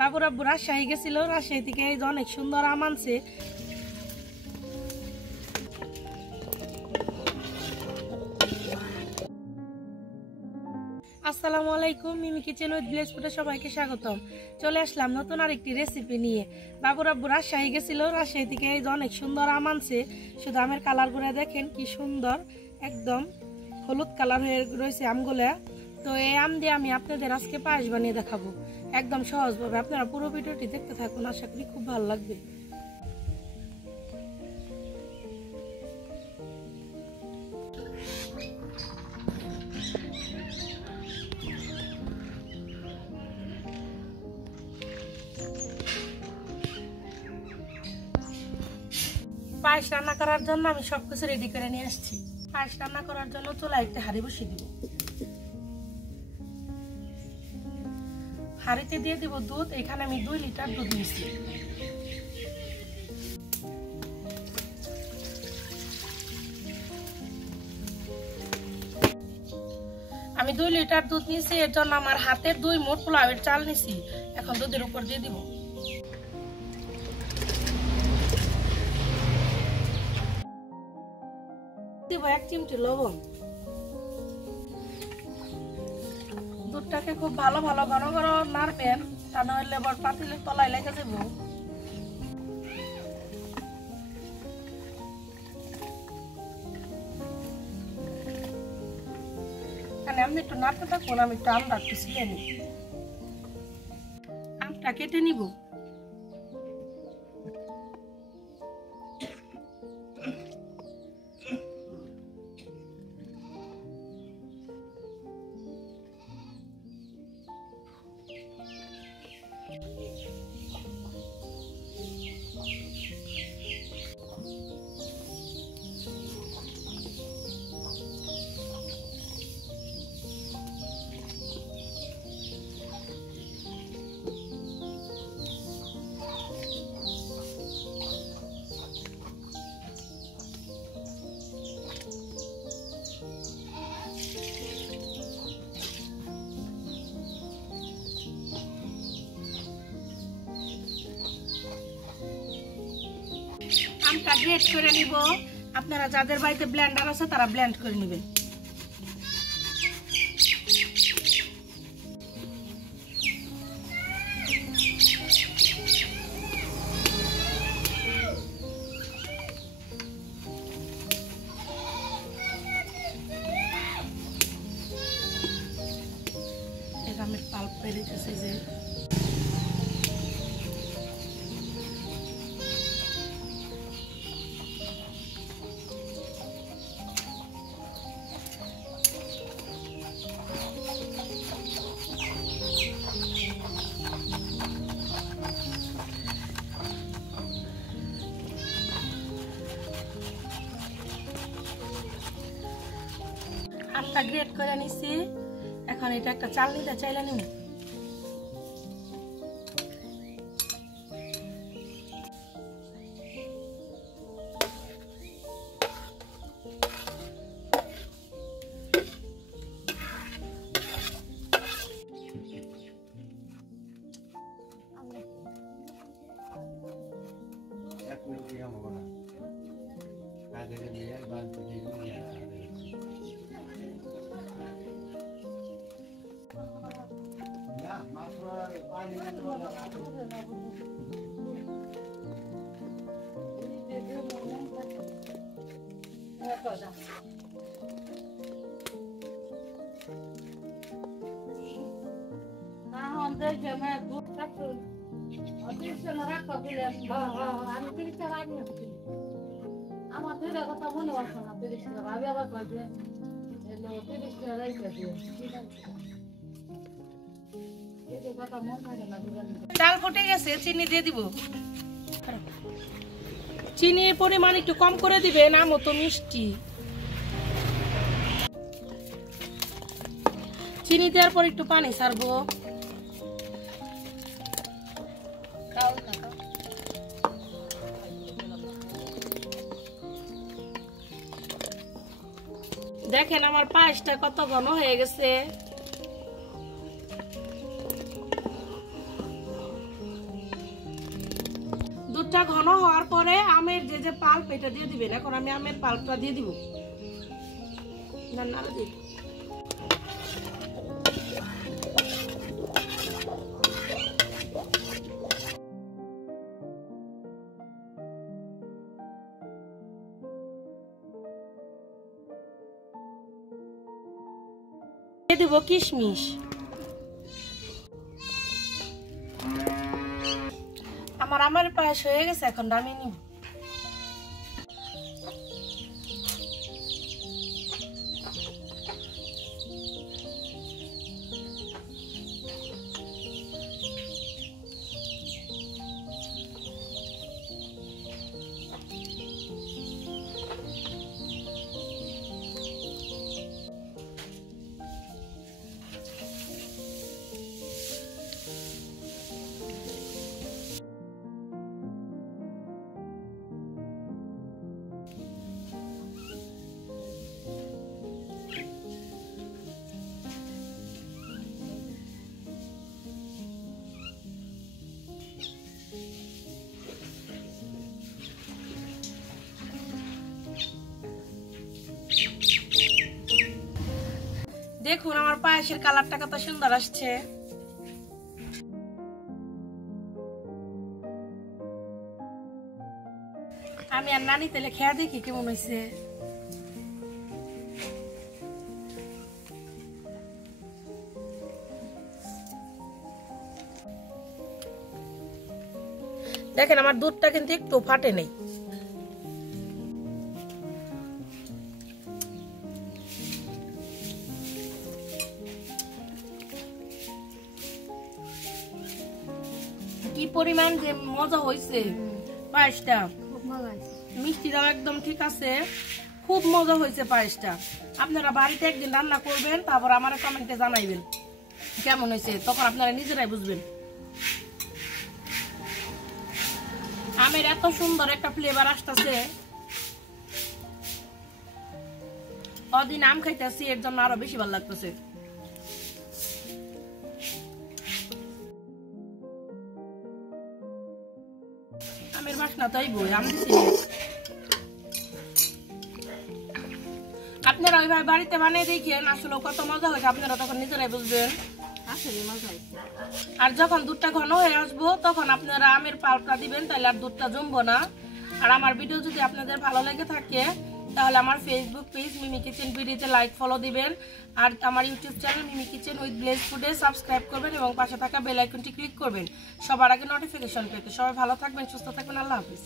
বাবুর আব্বু রাজশাহী গেছিল, রাজশাহী থেকে এই যে অনেক সুন্দর আম আনছে। আসসালামু আলাইকুম, মিমি কিচেন উইথ ভিলেজ ফুডে সবাইকে স্বাগতম। চলে আসলাম নতুন আরেকটি রেসিপি নিয়ে। বাবুর আব্বু রাজশাহী গেছিল, রাজশাহী থেকে এই যে অনেক সুন্দর আম আনছে। শুধু আমের কালার গুলো দেখেন কি সুন্দর, একদম হলুদ কালার হয়ে রয়েছে আমগুলা। তো এই আম দিয়ে আমি আপনাদের আজকে পায়েস বানিয়ে দেখাবো একদম সহজভাবে। আপনারা পুরো ভিডিওটি দেখতে থাকুন, আশা করি খুব ভালো লাগবে। পায়েস রান্না করার জন্য আমি সবকিছু রেডি করে নিয়ে আসছি। পায়েস রান্না করার জন্য চুলায় একটা হাঁড়ি বসিয়ে দিব। হাঁড়িতে দিয়ে দিব দুধ। এখানে আমি 2 লিটার দুধ নিয়েছি। আমি 2 লিটার দুধ নিয়েছি, এর জন্য আমার হাতের 2 মুঠ পোলাওয়ের চাল নিয়েছি। এখন দুধের উপর দিয়ে দিব। দিব 1 চিমটি লবণ। দুধটাকে খুব ভালো ঘন ঘন নাড়বেন, তা নইলে আবার পাতিলের তলায় লেগে যাবে। আমি একটু নাড়তে থাকুন, আমি একটু আমটা একটু ছিলে নিই। আমটা কেটে নিব। আমটা গ্রেট করে নিব। আপনারা যাদের বাড়িতে ব্লেন্ডার আছে তারা ব্লেন্ড করে নেবেন। আমের পাল্প বেরিয়েছে যে আমটা গ্রেট করে নিছি। এখন এটা একটা চালনিতে চাইলে নিব। আমার কথা মনে আসে না। 30 টাকা ভাবি আবার কয়েছে 30 টাকা রাইখা দিও। চাল ফুটে গেছে, চিনি দিয়ে দিব। চিনির পরিমাণ একটু কম করে দিবেন, আমও তো মিষ্টি। চিনি দেওয়ার পর একটু পানি ছাড়বো। দেখেন আমার পায়েসটা কত ঘন হয়ে গেছে। দুধটা ঘন হওয়ার পরে আমের যে পাল্প এটা দিয়ে দিবেন। এখন আমি আমের পাল্পটা দিয়ে দিব। নাড়া দিই। দিয়ে দিব কিশমিশ। আমার আমের পায়েস হয়ে গেছে, এখন নামিয়ে নিব। দেখুন আমার পায়েসের কালারটা কত সুন্দর আসছে। আমি আর নানি তেলে খেয়ে দেখি কেমন হয়েছে। দেখেন আমার দুধটা কিন্তু একটু ফাটে নেই। কি পরিমাণ যে মজা হয়েছে পায়েসটা, মিষ্টিটাও একদম ঠিক আছে, খুব মজা হয়েছে পায়েসটা। আপনারা বাড়িতে একদিন রান্না করবেন, তারপর আমার কমেন্টে জানাইবেন কেমন হয়েছে, তখন আপনারা নিজেরাই বুঝবেন। আমের এত সুন্দর একটা ফ্লেভার আসতেছে, অদিন আম খাইতেছি, এর জন্য আরো বেশি ভালো লাগতেছে। আমের বাসনা তো আইবো, আম দিছি। আপনারা ওইভাবে বাড়িতে বানিয়ে দেখেন, আসলে কত মজা হয়েছে, আপনারা তখন নিজেরাই বুঝবেন। আর যখন দুধটা ঘন হয়ে আসবো তখন আপনারা আমের পাল্পটা দিবেন, তাহলে আর দুধটা জমবো না। আর আমার ভিডিও যদি আপনাদের ভালো লেগে থাকে তাহলে আমার ফেসবুক পেজ মিমি কিচেন বিডিতে লাইক ফলো দিবেন, আর আমার YouTube channel Mimi Kitchen with Bless ফুডে সাবস্ক্রাইব করবেন এবং পাশে থাকা বেল আইকনটি ক্লিক করবেন সবার আগে নোটিফিকেশন পেতে। সবাই ভালো থাকবেন, সুস্থ থাকবেন, আল্লাহ হাফেজ।